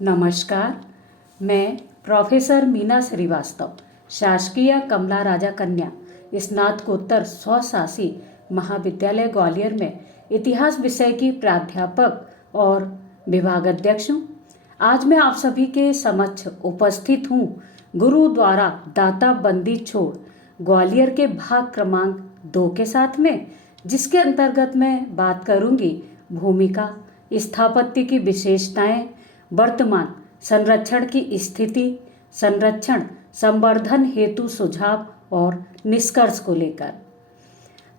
नमस्कार। मैं प्रोफेसर मीना श्रीवास्तव, शासकीय कमला राजा कन्या स्नातकोत्तर स्वशासी महाविद्यालय ग्वालियर में इतिहास विषय की प्राध्यापक और विभागाध्यक्ष हूँ। आज मैं आप सभी के समक्ष उपस्थित हूँ गुरु द्वारा दाता बंदी छोड़ ग्वालियर के भाग क्रमांक 2 के साथ में, जिसके अंतर्गत मैं बात करूँगी भूमिका, स्थापत्य की विशेषताएं, वर्तमान संरक्षण की स्थिति, संरक्षण संवर्धन हेतु सुझाव और निष्कर्ष को लेकर।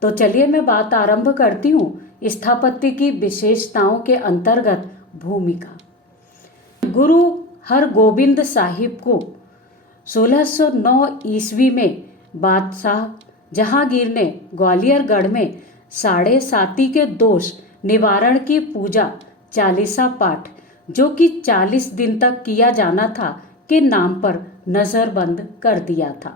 तो चलिए मैं बात आरंभ करती हूँ स्थापत्य की विशेषताओं के अंतर्गत भूमिका। गुरु हरगोबिंद साहिब को 1609 ईस्वी में बादशाह जहांगीर ने ग्वालियर गढ़ में साढ़े साती के दोष निवारण की पूजा चालीसा पाठ, जो कि 40 दिन तक किया जाना था, के नाम पर नजरबंद कर दिया था।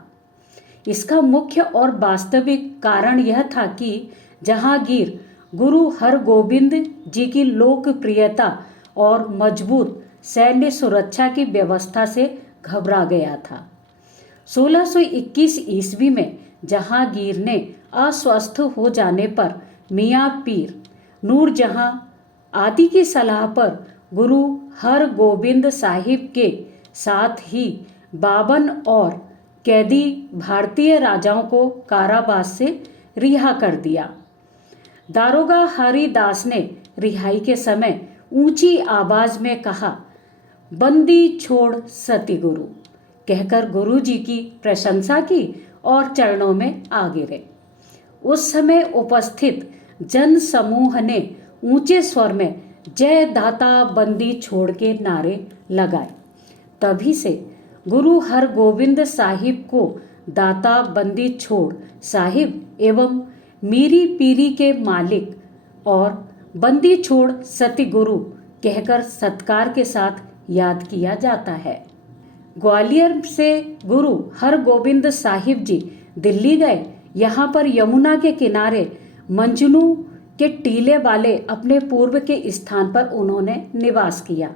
इसका मुख्य और वास्तविक कारण यह था कि जहांगीर गुरु हरगोबिंद जी की लोकप्रियता और मजबूत सैन्य सुरक्षा की व्यवस्था से घबरा गया था। 1621 ईस्वी में जहांगीर ने अस्वस्थ हो जाने पर मियाँ पीर नूरजहां आदि की सलाह पर गुरु हरगोबिंद साहिब के साथ ही 52 और कैदी भारतीय राजाओं को कारावास से रिहा कर दिया। दारोगा हरिदास ने रिहाई के समय ऊंची आवाज में कहा, बंदी छोड़ सती गुरु, कहकर गुरु जी की प्रशंसा की और चरणों में आ गिरे। उस समय उपस्थित जन समूह ने ऊंचे स्वर में जय दाता बंदी छोड़ के नारे लगाए। तभी से गुरु हरगोबिंद साहिब को दाता बंदी छोड़ साहिब एवं मीरी पीरी के मालिक और बंदी छोड़ सती गुरु कहकर सत्कार के साथ याद किया जाता है। ग्वालियर से गुरु हरगोबिंद साहिब जी दिल्ली गए। यहाँ पर यमुना के किनारे मंजनू के टीले वाले अपने पूर्व के स्थान पर उन्होंने निवास किया।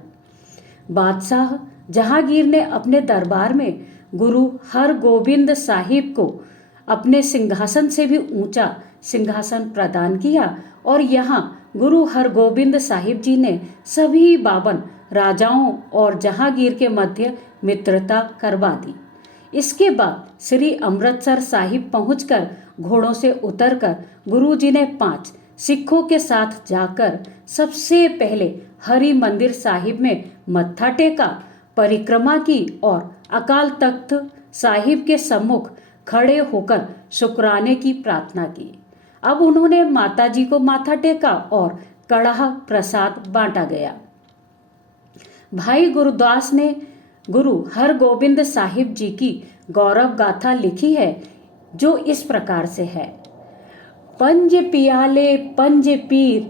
बादशाह जहांगीर ने अपने दरबार में गुरु हरगोबिंद साहिब को अपने सिंहासन से भी ऊंचा सिंहासन प्रदान किया और यहाँ गुरु हरगोबिंद साहिब जी ने सभी 52 राजाओं और जहांगीर के मध्य मित्रता करवा दी। इसके बाद श्री अमृतसर साहिब पहुंचकर घोड़ों से उतरकर गुरु जी ने 5 सिखों के साथ जाकर सबसे पहले हरि मंदिर साहिब में मत्था टेका, परिक्रमा की और अकाल तख्त साहिब के सम्मुख खड़े होकर शुक्राने की प्रार्थना की। अब उन्होंने माता जी को माथा टेका और कड़ाह प्रसाद बांटा गया। भाई गुरदास ने गुरु हरगोबिंद साहिब जी की गौरव गाथा लिखी है, जो इस प्रकार से है। पंज पियाले पंज पीर,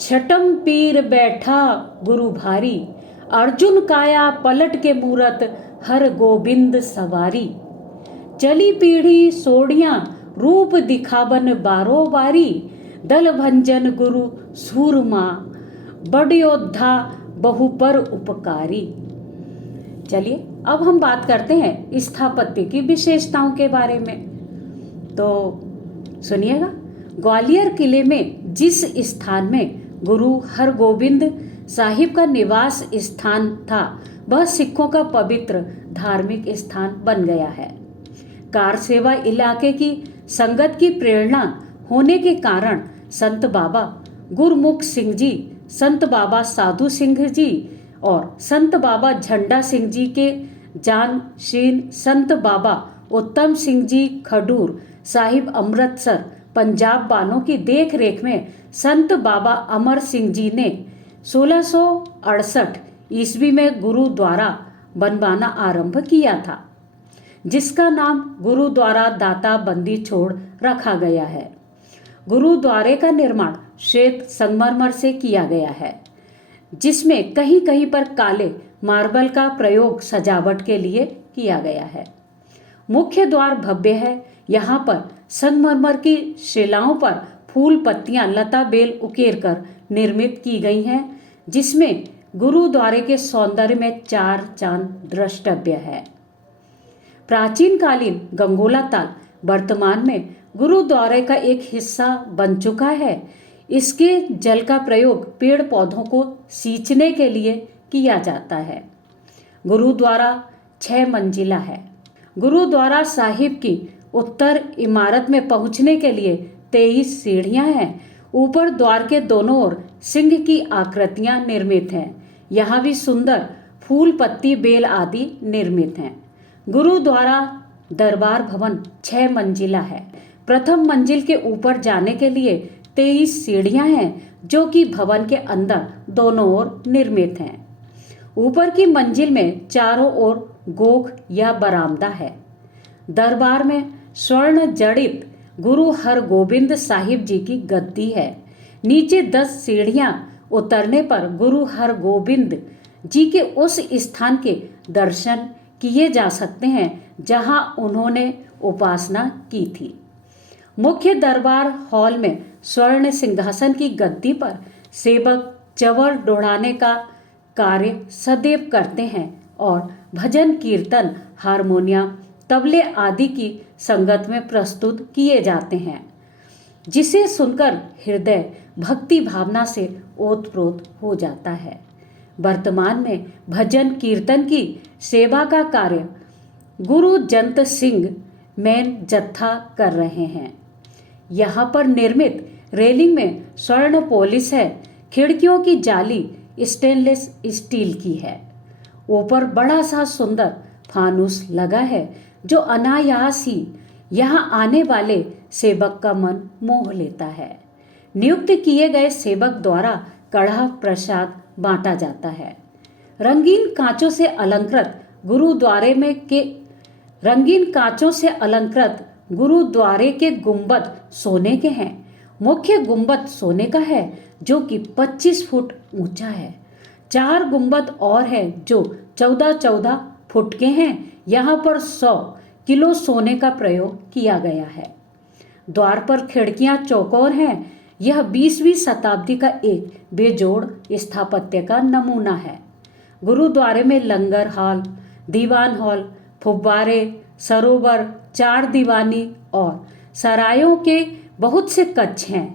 छठम पीर बैठा गुरु भारी, अर्जुन काया पलट के मूरत हर गोबिंद सवारी, चली पीढ़ी सोड़ियां रूप दिखावन बारो बारी, दल भंजन गुरु सूरमा, बड़ योद्धा बहु पर उपकारी। चलिए अब हम बात करते हैं स्थापत्य की विशेषताओं के बारे में। तो सुनिएगा, ग्वालियर किले में जिस स्थान में गुरु हरगोबिंद साहिब का निवास स्थान था, वह सिखों का पवित्र धार्मिक स्थान बन गया है। कार सेवा इलाके की संगत की प्रेरणा होने के कारण संत बाबा गुरमुख सिंह जी, संत बाबा साधु सिंह जी और संत बाबा झंडा सिंह जी के जानशीन संत बाबा उत्तम सिंह जी खडूर साहिब अमृतसर पंजाब वालों की देख रेख में संत बाबा अमर सिंह जी ने 1668 ईस्वी में गुरुद्वारा बनवाना आरंभ किया था, जिसका नाम गुरुद्वारा दाता बंदी छोड़ रखा गया है। गुरुद्वारे का निर्माण श्वेत संगमरमर से किया गया है, जिसमें कहीं कहीं पर काले मार्बल का प्रयोग सजावट के लिए किया गया है। मुख्य द्वार भव्य है। यहाँ पर संगमरमर की शिलाओं पर फूल पत्तियां लता बेल उकेर कर निर्मित की गई हैं, जिसमें गुरुद्वारे के सौंदर्य में चार चांद द्रष्टव्य है। प्राचीन कालीन गंगोला ताल वर्तमान में गुरुद्वारे का एक हिस्सा बन चुका है। इसके जल का प्रयोग पेड़ पौधों को सींचने के लिए किया जाता है। गुरुद्वारा 6 मंजिला है। गुरुद्वारा साहिब की उत्तर इमारत में पहुंचने के लिए 23 सीढ़ियां हैं। ऊपर द्वार के दोनों ओर सिंह की आकृतियां निर्मित हैं। यहाँ भी सुंदर फूल पत्ती बेल आदि निर्मित हैं। गुरुद्वारा दरबार भवन 6 मंजिला है। प्रथम मंजिल के ऊपर जाने के लिए 23 सीढ़ियां हैं जो कि भवन के अंदर दोनों ओर निर्मित हैं। ऊपर की मंजिल में चारों ओर गोख या बरामदा है। दरबार में स्वर्ण जड़ित गुरु हरगोबिंद साहिब जी की गद्दी है। नीचे 10 सीढ़ियां उतरने पर गुरु हरगोबिंद जी के उस स्थान के दर्शन किए जा सकते हैं जहां उन्होंने उपासना की थी। मुख्य दरबार हॉल में स्वर्ण सिंहासन की गद्दी पर सेवक चवर डोड़ाने का कार्य सदैव करते हैं और भजन कीर्तन हारमोनियम तबले आदि की संगत में प्रस्तुत किए जाते हैं, जिसे सुनकर हृदय भक्ति भावना से ओतप्रोत हो जाता है। वर्तमान में भजन कीर्तन की सेवा का कार्य गुरु जंत सिंह मैन जत्था कर रहे हैं। यहाँ पर निर्मित रेलिंग में स्वर्ण पॉलिश है। खिड़कियों की जाली स्टेनलेस स्टील की है। ऊपर बड़ा सा सुंदर फानुस लगा है जो अनायास ही यहाँ आने वाले सेवक का मन मोह लेता है। नियुक्त किए गए सेवक द्वारा कढ़ा प्रसाद बांटा जाता है। रंगीन कांचों से अलंकृत गुरुद्वारे के गुंबद सोने के हैं। मुख्य गुंबद सोने का है जो कि 25 फुट ऊंचा है। 4 गुंबद और हैं जो 14-14 फुट के हैं। यहाँ पर 100 किलो सोने का प्रयोग किया गया है। द्वार पर खिड़कियां चौकोर हैं। यह 20वीं शताब्दी का एक बेजोड़ स्थापत्य का नमूना है। गुरुद्वारे में लंगर हॉल, दीवान हॉल, फुब्बारे, सरोवर, 4 दीवानी और सरायों के बहुत से कक्ष हैं।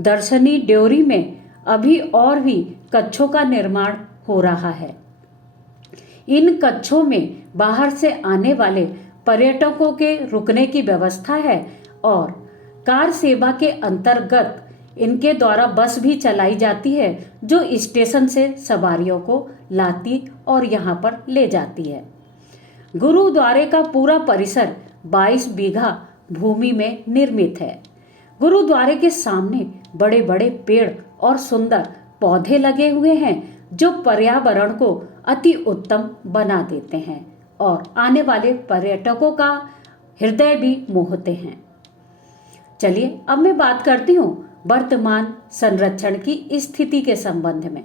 दर्शनी ड्योरी में अभी और भी कक्षों का निर्माण हो रहा है। इन कक्षों में बाहर से आने वाले पर्यटकों के रुकने की व्यवस्था है और कार सेवा के अंतर्गत इनके द्वारा बस भी चलाई जाती है जो स्टेशन से सवारियों को लाती और यहाँ पर ले जाती है। गुरुद्वारे का पूरा परिसर 22 बीघा भूमि में निर्मित है। गुरुद्वारे के सामने बड़े बड़े पेड़ और सुंदर पौधे लगे हुए हैं जो पर्यावरण को अति उत्तम बना देते हैं और आने वाले पर्यटकों का हृदय भी मोहते हैं। चलिए अब मैं बात करती हूँ वर्तमान संरक्षण की स्थिति के संबंध में।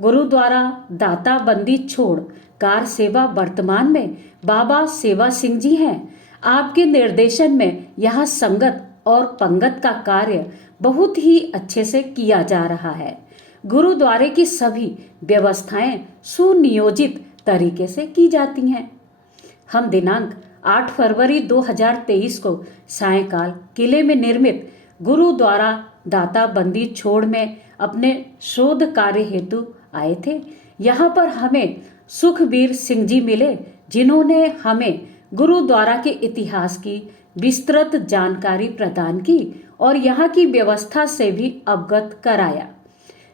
गुरुद्वारा दाता बंदी छोड़ कार सेवा वर्तमान में बाबा सेवा सिंह जी हैं। आपके निर्देशन में यहाँ संगत और पंगत का कार्य बहुत ही अच्छे से किया जा रहा है। गुरुद्वारे की सभी व्यवस्थाएं सुनियोजित तरीके से की जाती हैं। हम दिनांक 8 फरवरी 2023 को सायंकाल किले में निर्मित गुरुद्वारा दाता बंदी छोड़ में अपने शोध कार्य हेतु आए थे। यहाँ पर हमें सुखबीर सिंह जी मिले जिन्होंने हमें गुरुद्वारा के इतिहास की विस्तृत जानकारी प्रदान की और यहाँ की व्यवस्था से भी अवगत कराया,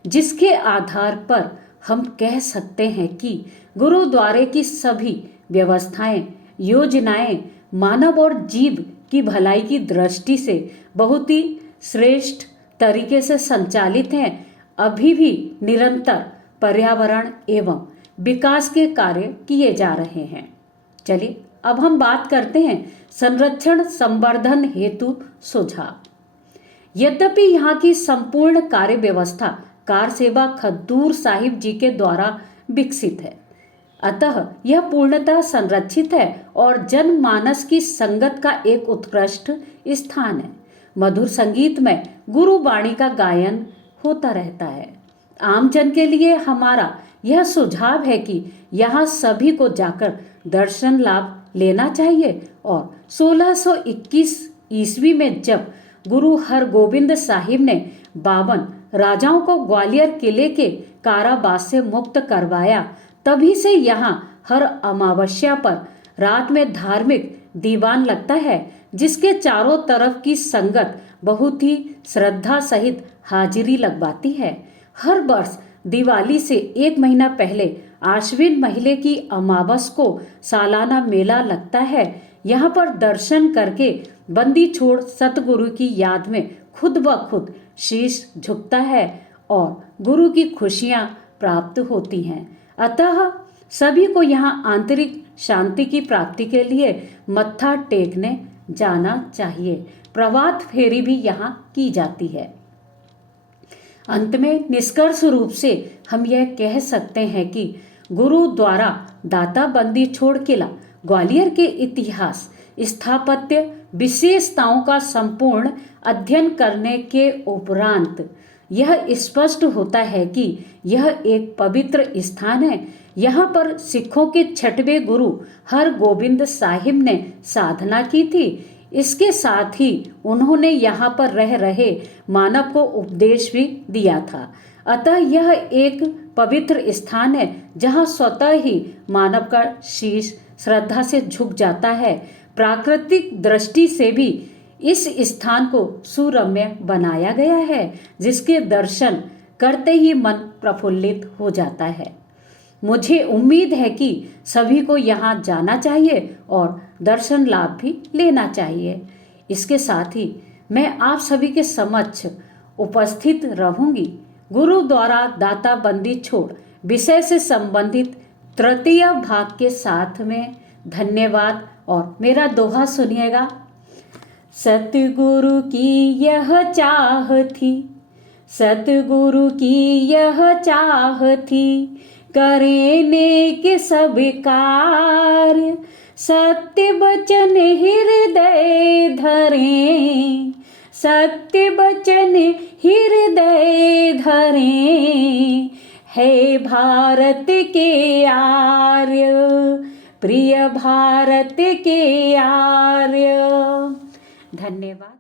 जिसके आधार पर हम कह सकते हैं कि गुरुद्वारे की सभी व्यवस्थाएं, योजनाएं मानव और जीव की भलाई की दृष्टि से बहुत ही श्रेष्ठ तरीके से संचालित हैं। अभी भी निरंतर पर्यावरण एवं विकास के कार्य किए जा रहे हैं। चलिए अब हम बात करते हैं संरक्षण संवर्धन हेतु सुझाव। यद्यपि यहाँ की संपूर्ण कार्य व्यवस्था कार सेवा खद्दूर साहिब जी के द्वारा विकसित है, अतः यह पूर्णतः संरक्षित है और जनमानस की संगत का एक उत्कृष्ट स्थान है। मधुर संगीत में गुरुवाणी का गायन होता रहता है। आमजन के लिए हमारा यह सुझाव है कि यहाँ सभी को जाकर दर्शन लाभ लेना चाहिए। और 1621 ईस्वी में जब गुरु हरगोबिंद साहिब ने 52 राजाओं को ग्वालियर किले के कारावास से मुक्त करवाया, तभी से यहाँ हर अमावस्या पर रात में धार्मिक दीवान लगता है, जिसके चारों तरफ की संगत बहुत ही श्रद्धा सहित हाजिरी लगवाती है। हर वर्ष दिवाली से 1 महीना पहले आश्विन महीने की अमावस को सालाना मेला लगता है। यहाँ पर दर्शन करके बंदी छोड़ सतगुरु की याद में खुद ब खुद शीश झुकता है और गुरु की खुशियाँ प्राप्त होती हैं। अतः सभी को यहाँ आंतरिक शांति की प्राप्ति के लिए मत्था टेकने जाना चाहिए। प्रभात फेरी भी यहाँ की जाती है। अंत में निष्कर्ष रूप से हम यह कह सकते हैं कि गुरु द्वारा दाता बंदी छोड़ किला ग्वालियर के इतिहास, स्थापत्य विशेषताओं का संपूर्ण अध्ययन करने के उपरांत यह स्पष्ट होता है कि यह एक पवित्र स्थान है। यहाँ पर सिखों के 6वें गुरु हरगोबिंद साहिब ने साधना की थी। इसके साथ ही उन्होंने यहाँ पर रह रहे मानव को उपदेश भी दिया था। अतः यह एक पवित्र स्थान है जहाँ स्वतः ही मानव का शीश श्रद्धा से झुक जाता है। प्राकृतिक दृष्टि से भी इस स्थान को सुरम्य बनाया गया है, जिसके दर्शन करते ही मन प्रफुल्लित हो जाता है। मुझे उम्मीद है कि सभी को यहाँ जाना चाहिए और दर्शन लाभ भी लेना चाहिए। इसके साथ ही मैं आप सभी के समक्ष उपस्थित रहूंगी गुरु द्वारा दाता बंदी छोड़ विषय से संबंधित तृतीय भाग के साथ में। धन्यवाद। और मेरा दोहा सुनिएगा। सतगुरु की यह चाह थी, सतगुरु की यह चाह थी, करें नेक सब कार्य, सत्य वचन हृदय धरें, सत्य वचन हृदय धरें, है भारत के आर्य, प्रिय भारत के आर्य। धन्यवाद।